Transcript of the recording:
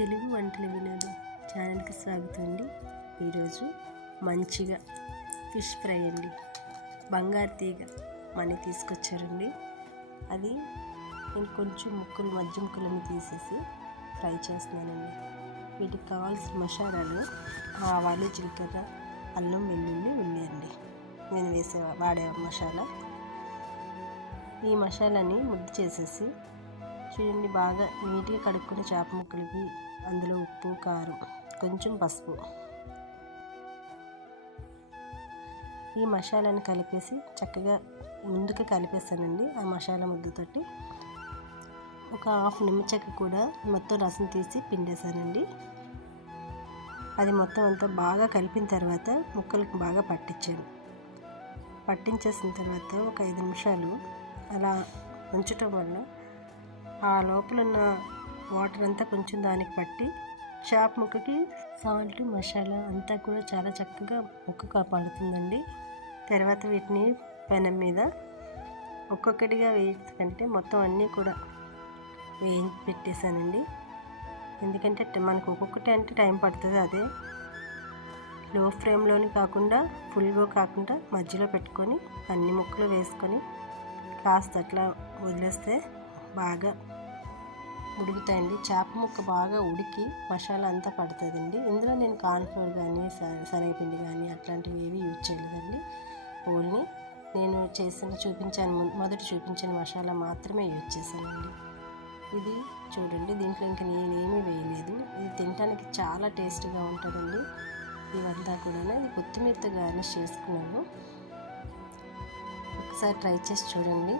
తెలుగు వంటల వినోదం ఛానల్కి స్వాగతం అండి. ఈరోజు మంచిగా ఫిష్ ఫ్రై అండి. బంగారు తీగ మనీ తీసుకొచ్చారండి. అది నేను కొంచెం మధ్య ముక్కలను తీసేసి ఫ్రై చేస్తున్నానండి. వీటికి కావాల్సిన మసాలాలు ఆవాలు, జీలకర్ర, అల్లం, వెల్లుల్లి, ఉల్లి అండి. నేను వాడే మసాలా. ఈ మసాలాని ముద్ద చేసేసి చూడండి, బాగా నీట్గా కడుక్కున్న చేప ముక్కలకి అందులో ఉప్పు, కారం, కొంచెం పసుపు, ఈ మసాలాని కలిపేసి చక్కగా ముందుగా కలిపేసానండి. ఆ మసాలా ముద్దతోటి ఒక హాఫ్ నిమ్మచెక్క కూడా మొత్తం రసం తీసి పిండేసానండి. అది మొత్తం అంతా బాగా కలిపిన తర్వాత ముక్కలకు బాగా పట్టించేసిన తర్వాత ఒక 5 నిమిషాలు అలా ఉంచటం వల్ల ఆ లోపల ఉన్న వాటర్ అంతా కొంచెం దానికి పట్టి చేప ముక్కకి సాల్ట్, మసాలా అంతా కూడా చాలా చక్కగా ముక్క కాపాడుతుందండి. తర్వాత వీటిని పెనం మీద ఒక్కొక్కటిగా వేయకంటే మొత్తం అన్నీ కూడా పెట్టేశానండి. ఎందుకంటే మనకు ఒక్కొక్కటి అంటే టైం పడుతుంది. అదే లో ఫ్లేమ్లోని కాకుండా ఫుల్గా కాకుండా మధ్యలో పెట్టుకొని అన్ని ముక్కలు వేసుకొని కాస్త అట్లా వదిలేస్తే బాగా ఉడుకుతాయండి. చేప ముక్క బాగా ఉడికి మసాలా అంతా పడుతుందండి. ఇందులో నేను కార్న్ఫ్లోర్ కానీ శనగపిండి కానీ అట్లాంటివి ఏవి యూజ్ చేయలేదండి. ఓన్లీ నేను మొదట చూపించిన మసాలా మాత్రమే యూజ్ చేశానండి. ఇది చూడండి, దీంట్లో ఇంకా నేనేమీ వేయలేదు. ఇది తినడానికి చాలా టేస్ట్గా ఉంటుందండి. ఇవంతా కూడా ఇది కొత్తిమీరతో గార్నిష్ చేసుకున్నాను. ఒకసారి ట్రై చేసి చూడండి.